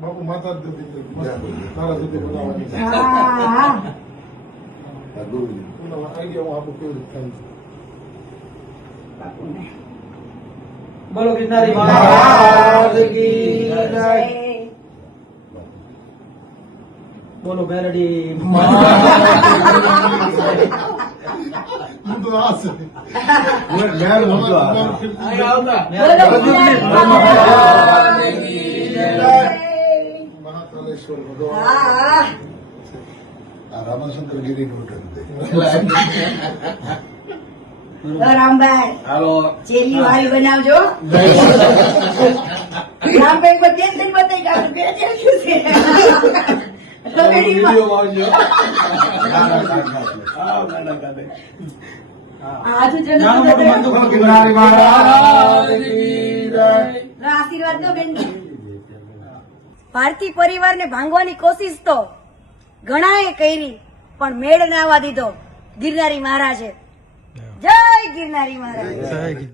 બાપુ માતા જ દીધી તારા સુધી બનાવવાની હા આઈડિયા હું આપું કેવી રીતે થાય છે. બાપુને બોલો ગિરનારી મહારાજ કી જય. બોલો બેરડી હું તો આ છે બોલો મહાકાલેશ્વર ભગવાન હા રામાશંકર ગીરી નું રામભાઈ હાલો ચેલી વાળી બનાવજો રામભાઈ को टेंशन बताई का બે ચેલી છે તો વિડિયો બેડી આજુ નાનું મોટું જન્મ મંદુક ગિરનારી મહારાજ કી જય. આશીર્વાદ દો બેન ભારતી પરિવારને ભાંગવાની કોશિશ તો ઘણાએ કરી પણ મેળ ના આવવા દીધો ગિરનારી મહારાજે જય ગિરનારી મહારાજ.